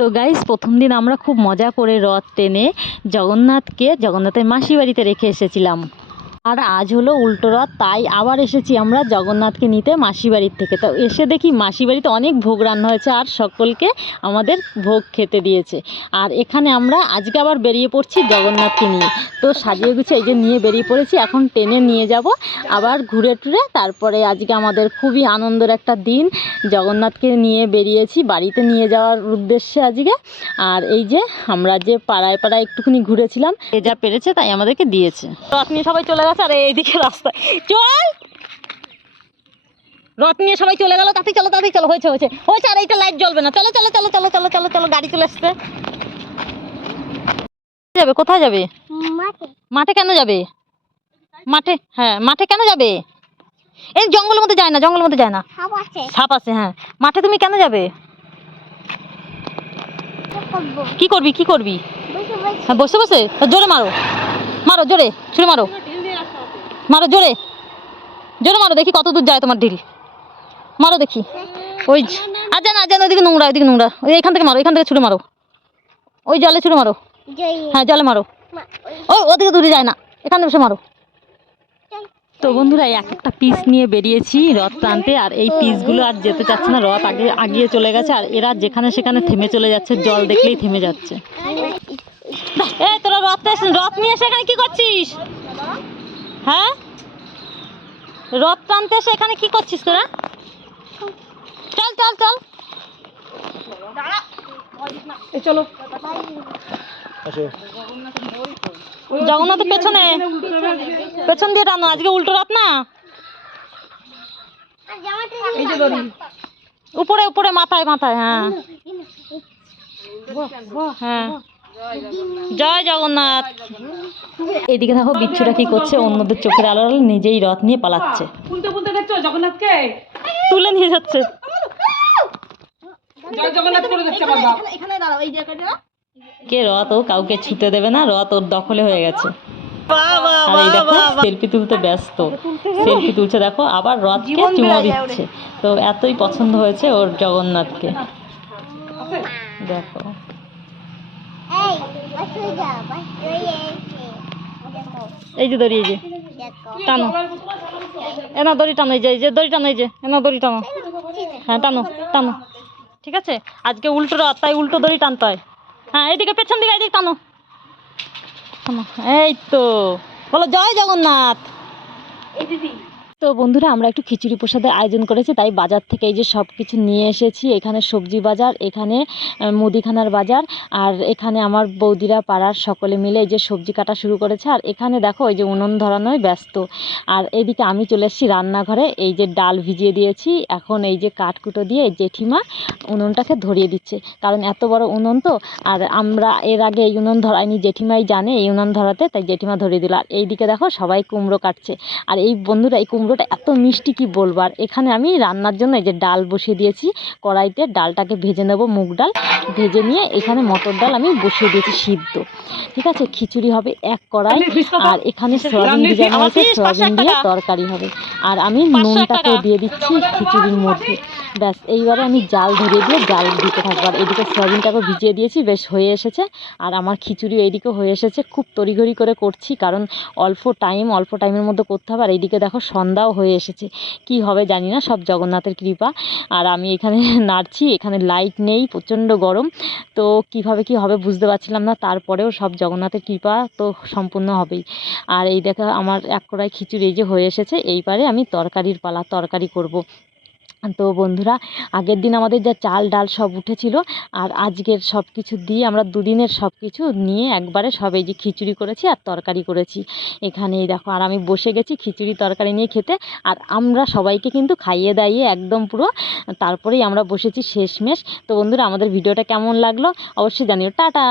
তো গাইস, প্রথম দিন আমরা খুব মজা করে রথ টেনে জগন্নাথের মাসি বাড়িতে রেখে এসেছিলাম। আর আজ হলো উল্টো রথ, তাই আবার এসেছি আমরা জগন্নাথকে নিতে মাসি বাড়ির থেকে। তো এসে দেখি মাসি বাড়িতে অনেক ভোগ রান্না হয়েছে আর সকলকে আমাদের ভোগ খেতে দিয়েছে। আর এখানে আমরা আজকে আবার বেরিয়ে পড়ছি জগন্নাথকে নিয়ে। তো সাজিয়ে গুছিয়ে এই যে নিয়ে বেরিয়ে পড়েছি, এখন ট্রেনে নিয়ে যাব আবার ঘুরে টুরে। তারপরে আজকে আমাদের খুবই আনন্দের একটা দিন, জগন্নাথকে নিয়ে বেরিয়েছি বাড়িতে নিয়ে যাওয়ার উদ্দেশ্যে আজকে। আর এই যে আমরা যে পাড়ায় পাড়ায় একটুখানি ঘুরেছিলাম, এ যা পেরেছে তাই আমাদেরকে দিয়েছে। রথ নিয়ে সবাই চলে গেছে আর এইদিকে রাস্তায় চল, রথ নিয়ে সবাই চলে গেল। তাড়াতাড়ি চলো, তাড়াতাড়ি চলো, হয়েছে হয়েছে হয়েছে। আর এইটা লাইট জ্বলবে না। চলো চলো চলো চলো চলো চলো চলো, গাড়ি চলে আসছে। যাবে কোথায় যাবে? মাঠে কেন যাবে? মাঠে, হ্যাঁ মাঠে কেন যাবে? এই জঙ্গলের মধ্যে যায় না, জঙ্গলের মধ্যে যায় না, সাপ আছে। হ্যাঁ মাঠে তুমি কেন যাবে? কি করবি কি করবি? হ্যাঁ বসে বসে জোরে মারো, মারো জোরে, ছুড়ে মারো, মারো জোরে জোরে মারো, দেখি কত দূর যায় তোমার ঢিল। মারো দেখি। ওই আর জানা জানা, ওইদিকে নোংরা, ওইদিকে নোংরা। ওই এখান থেকে মারো, এখান থেকে ছুড়ে মারো, ওই জলে ছুড়ে মারো। হ্যাঁ জলে মারো, ওই ওদিকে দূরে যায় না, এখানে বসে মারো। তো বন্ধুরা, এক একটা পিস নিয়ে বেরিয়েছি রথ টানতে। আর এই পিসগুলো আর যেতে চাচ্ছে না, রথ আগিয়ে চলে গেছে। আর এরা যেখানে সেখানে থেমে চলে যাচ্ছে, জল দেখলেই থেমে যাচ্ছে। এই তোরা রথ নিয়ে এসে এখানে কি করছিস? হ্যাঁ রথ টানতে এসে এখানে কি করছিস তোরা? চল চল চল, চলো। জগন্নাথের পেছনে, পেছন দিয়ে টানো, আজকে উল্টো রথ না। উপরে উপরে, মাথায় মাথায়। হ্যাঁ হ্যাঁ, জয় জগন্নাথ। এদিকে দেখো বিচ্ছুরা কি করছে, অন্যদের চোখের আলো নিজেই রথ নিয়ে পালাচ্ছে। জগন্নাথকে তুলে নিয়ে যাচ্ছে। কে রথ ও কাউকে ছুতে দেবে না, রথ ওর দখলে হয়ে গেছে। আর এই দেখো সেলফি তুলতে ব্যস্ত, সেলফি তুলছে দেখো, আবার রথকে চুমো দিচ্ছে। তো এতই পছন্দ হয়েছে ওর জগন্নাথকে, দেখো। এই যে দড়ি, এই যে টানো, এনা দড়ি টানো, এই যে দড়ি টানো, এই যে এনা দড়ি টানো। হ্যাঁ টানো টানো, ঠিক আছে। আজকে উল্টো রথ, তাই উল্টো দড়ি টানতে হয়। হ্যাঁ এইদিকে পেছন দিকে, এইদিকে টানো। এই তো বলো জয় জগন্নাথ। তো বন্ধুরা, আমরা একটু খিচুড়ি প্রসাদের আয়োজন করেছি, তাই বাজার থেকে এই যে সব কিছু নিয়ে এসেছি। এখানে সবজি বাজার, এখানে মুদিখানার বাজার। আর এখানে আমার বৌদিরা পাড়ার সকলে মিলে এই যে সবজি কাটা শুরু করেছে। আর এখানে দেখো এই যে উনুন ধরানোয় ব্যস্ত। আর এদিকে আমি চলে এসেছি রান্নাঘরে, এই যে ডাল ভিজিয়ে দিয়েছি। এখন এই যে কাঠকুটো দিয়ে জেঠিমা উনুনটাকে ধরিয়ে দিচ্ছে, কারণ এত বড় উনুন তো। আর আমরা এর আগে এই উনুন ধরাইনি, জেঠিমাই জানে এই উনুন ধরাতে, তাই জেঠিমা ধরিয়ে দিল। আর এইদিকে দেখো সবাই কুমড়ো কাটছে। আর এই বন্ধুরা, এই কুমড়োটা এত মিষ্টি কি বলবো। আর এখানে আমি রান্নার জন্য এই যে ডাল বসিয়ে দিয়েছি কড়াইতে, ডালটাকে ভেজে নেব, মুগ ডাল ভেজে নিয়ে এখানে মটর ডাল আমি বসিয়ে দিয়েছি সিদ্ধ, ঠিক আছে। খিচুড়ি হবে এক কড়াই। আর এখানে সয়াবিন ভিজানো হয়েছে, সয়াবিন দিয়ে তরকারি হবে। আর আমি নুনটাকে দিয়ে দিচ্ছি খিচুড়ির মধ্যে, ব্যাস। এইবারে আমি জাল ধরিয়ে দিয়ে জাল দিতে থাকবো। আর এদিকে সয়াবিনটাকে ভিজিয়ে দিয়েছি, বেশ হয়ে এসেছে। আর আমার খিচুড়ি এইদিকে হয়ে এসেছে। খুব তড়িঘড়ি করে করছি, কারণ অল্প টাইমের মধ্যে করতে হবে। আর এইদিকে দেখো সন্ধ্যাও হয়ে এসেছে, কি হবে জানি না, সব জগন্নাথের কৃপা। আর আমি এখানে নাড়ছি, এখানে লাইট নেই, প্রচণ্ড গরম। তো কিভাবে কি হবে বুঝতে পারছিলাম না, তারপরেও সব জগন্নাথের কৃপা তো সম্পূর্ণ হবেই। আর এই দেখো আমার এক কড়াই খিচুড়ি এই যে হয়ে এসেছে। এইবারে আমি তরকারির পালা, তরকারি করব। তো বন্ধুরা, আগের দিন আমাদের যা চাল ডাল সব উঠেছিল, আর আজকের সব কিছু দিয়ে আমরা দুদিনের সব কিছু নিয়ে একবারে সব এই যে খিচুড়ি করেছি আর তরকারি করেছি এখানে। এই দেখো, আর আমি বসে গেছি খিচুড়ি তরকারি নিয়ে খেতে। আর আমরা সবাইকে কিন্তু খাইয়ে দাইয়ে একদম পুরো তারপরেই আমরা বসেছি শেষমেশ। তো বন্ধুরা, আমাদের ভিডিওটা কেমন লাগলো অবশ্যই জানিও। টাটা।